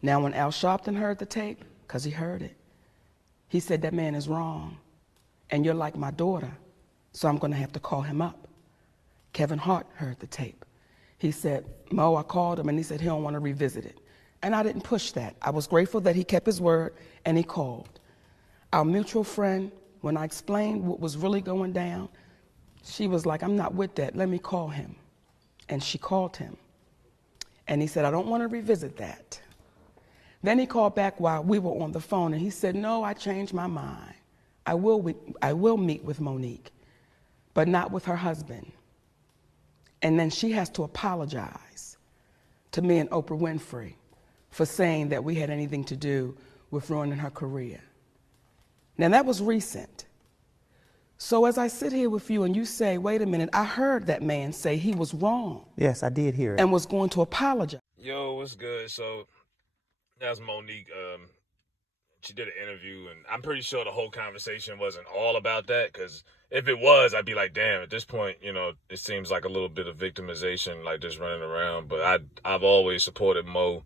Now, when Al Sharpton heard the tape, because he heard it, he said, that man is wrong, and you're like my daughter, so I'm going to have to call him up. Kevin Hart heard the tape. He said, Mo, I called him, and he said he don't want to revisit it. And I didn't push that. I was grateful that he kept his word, and he called. Our mutual friend, when I explained what was really going down, she was like, I'm not with that. Let me call him. And she called him. And he said, I don't want to revisit that. Then he called back while we were on the phone, and he said, no, I changed my mind. I will meet with Monique, but not with her husband. And then she has to apologize to me and Oprah Winfrey for saying that we had anything to do with ruining her career. Now, that was recent. So as I sit here with you and you say, wait a minute, I heard that man say he was wrong. Yes, I did hear it. And was going to apologize. Yo, what's good? So that's Monique. She did an interview, and I'm pretty sure the whole conversation wasn't all about that, because if it was, I'd be like, damn, at this point, it seems like a little bit of victimization, like just running around. But I've always supported Mo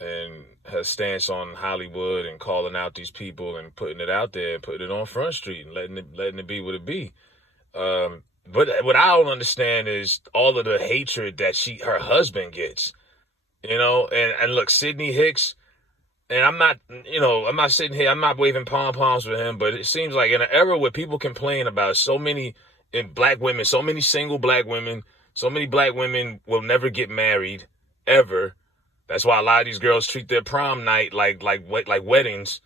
and her stance on Hollywood and calling out these people and putting it out there, putting it on Front Street and letting it be what it be. But what I don't understand is all of the hatred that her husband gets, and look, Sidney Hicks, and I'm not sitting here, I'm not waving pom-poms for him, but it seems like in an era where people complain about so many black women, so many single black women, so many black women will never get married, ever. That's why a lot of these girls treat their prom night like weddings.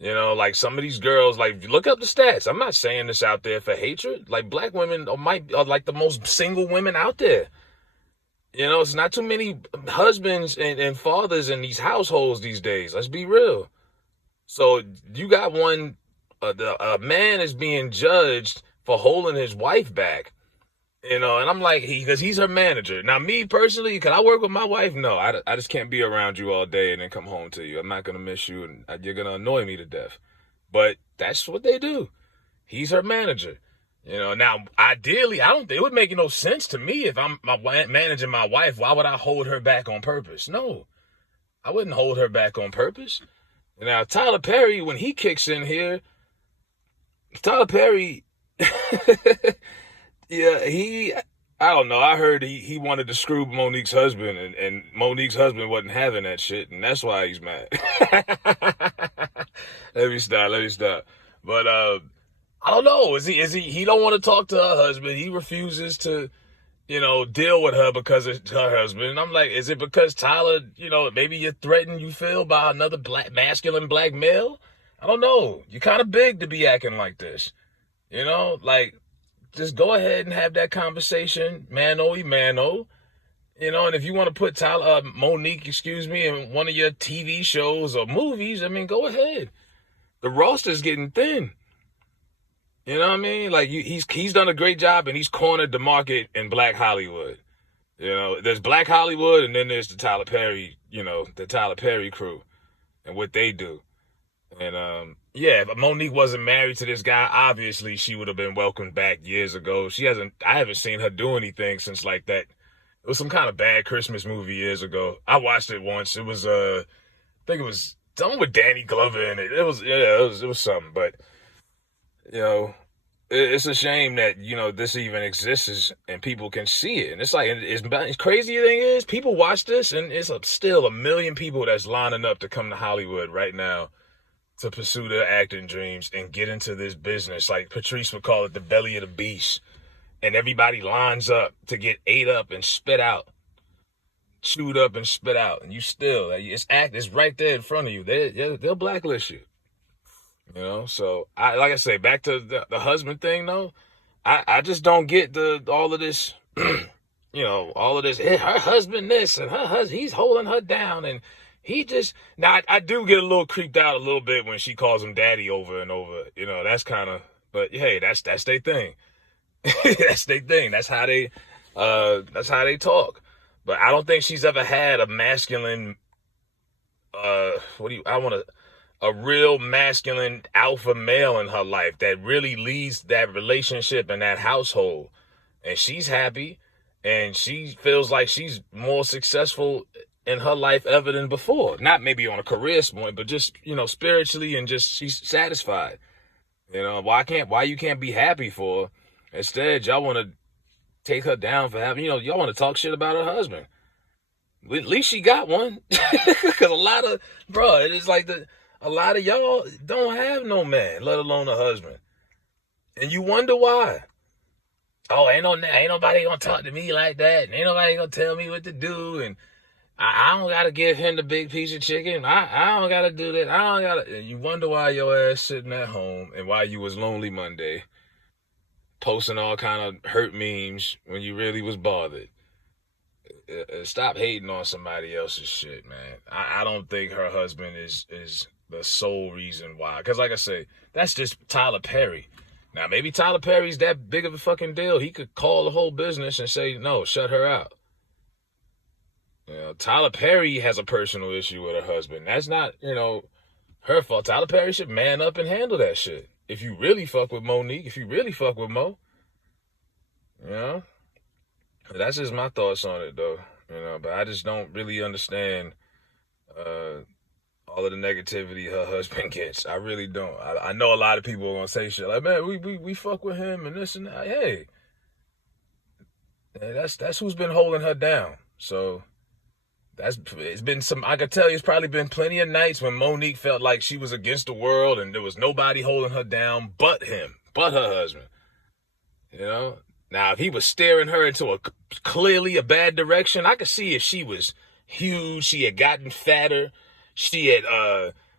Like some of these girls, like, look up the stats. I'm not saying this out there for hatred. Like, black women are like the most single women out there. It's not too many husbands and fathers in these households these days. Let's be real. So you got a man is being judged for holding his wife back. And I'm like, because he's her manager. Now, me personally, can I work with my wife? No, I just can't be around you all day and then come home to you. I'm not going to miss you, and you're going to annoy me to death. But that's what they do. He's her manager. Now, ideally, it would make no sense to me if I'm managing my wife. Why would I hold her back on purpose? No, I wouldn't hold her back on purpose. Now, Tyler Perry, when he kicks in here, Tyler Perry... Yeah, I don't know. I heard he wanted to screw Monique's husband, and Monique's husband wasn't having that shit, and that's why he's mad. Let me stop. But I don't know. He don't want to talk to her husband. He refuses to, deal with her because it's her husband. And I'm like, is it because Tyler, maybe you're threatened, you feel, by another masculine black male? I don't know. You're kind of big to be acting like this. Just go ahead and have that conversation, mano. And if you want to put Monique, in one of your TV shows or movies, go ahead. The roster's getting thin. You know what I mean? Like, he's done a great job, and he's cornered the market in Black Hollywood. There's Black Hollywood, and then there's the Tyler Perry crew and what they do. And if Monique wasn't married to this guy, obviously she would have been welcomed back years ago. I haven't seen her do anything since like that. It was some kind of bad Christmas movie years ago. I watched it once. It was I think it was something with Danny Glover in it. It was something, but it's a shame that this even exists and people can see it. And it's like, it's crazy thing is, people watch this and it's still a million people that's lining up to come to Hollywood right now to pursue their acting dreams and get into this business. Like Patrice would call it the belly of the beast. And everybody lines up to get ate up and spit out. Chewed up and spit out. And you still, it's right there in front of you. They'll blacklist you. So like I say, back to the husband thing though. I just don't get all of this, all of this, her husband this and her husband, he's holding her down, and now I do get a little creeped out a little bit when she calls him daddy over and over. That's kind of, but hey, that's their thing. That's their thing. That's how they talk. But I don't think she's ever had a masculine, a real masculine alpha male in her life that really leads that relationship and that household. And she's happy, and she feels like she's more successful in her life ever than before. Not maybe on a career point, but just, spiritually, and just she's satisfied. Why you can't be happy for her? Instead, y'all want to take her down for having, y'all want to talk shit about her husband. At least she got one. Because it's like a lot of y'all don't have no man, let alone a husband. And you wonder why. Oh, ain't nobody gonna talk to me like that. And ain't nobody gonna tell me what to do. And I don't gotta give him the big piece of chicken. I don't gotta do that. And you wonder why your ass sitting at home and why you was lonely Monday, posting all kind of hurt memes when you really was bothered. Stop hating on somebody else's shit, man. I don't think her husband is the sole reason why. Because like I say, that's just Tyler Perry. Now, maybe Tyler Perry's that big of a fucking deal. He could call the whole business and say, no, shut her out. Tyler Perry has a personal issue with her husband. That's not, her fault. Tyler Perry should man up and handle that shit. If you really fuck with Monique, if you really fuck with Mo, that's just my thoughts on it, though. But I just don't really understand all of the negativity her husband gets. I really don't. I know a lot of people are gonna say shit like, man, we fuck with him and this and that. Hey, that's who's been holding her down. So it's been some. I could tell you, it's probably been plenty of nights when Monique felt like she was against the world and there was nobody holding her down but him, but her husband. Now, if he was steering her into clearly a bad direction, I could see if she was huge, she had gotten fatter, she had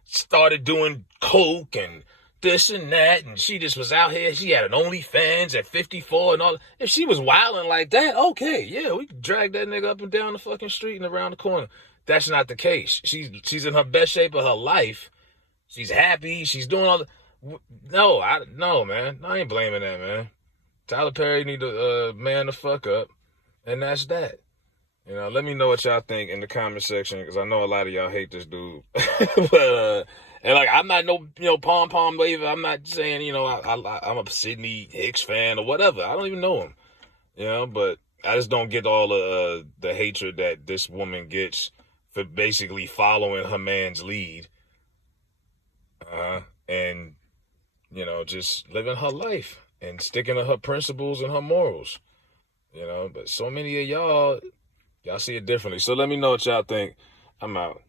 started doing coke and this and that, and she just was out here. She had an OnlyFans at 54 and all. If she was wilding like that, okay, yeah, we could drag that nigga up and down the fucking street and around the corner. That's not the case. She's in her best shape of her life. She's happy. She's doing all the... No, man. I ain't blaming that, man. Tyler Perry need to man the fuck up, and that's that. Let me know what y'all think in the comment section, because I know a lot of y'all hate this dude. But and like, I'm not no pom waver. I'm not saying I'm a Sidney Hicks fan or whatever. I don't even know him. But I just don't get all the hatred that this woman gets for basically following her man's lead, and just living her life and sticking to her principles and her morals. But so many of y'all see it differently. So let me know what y'all think. I'm out.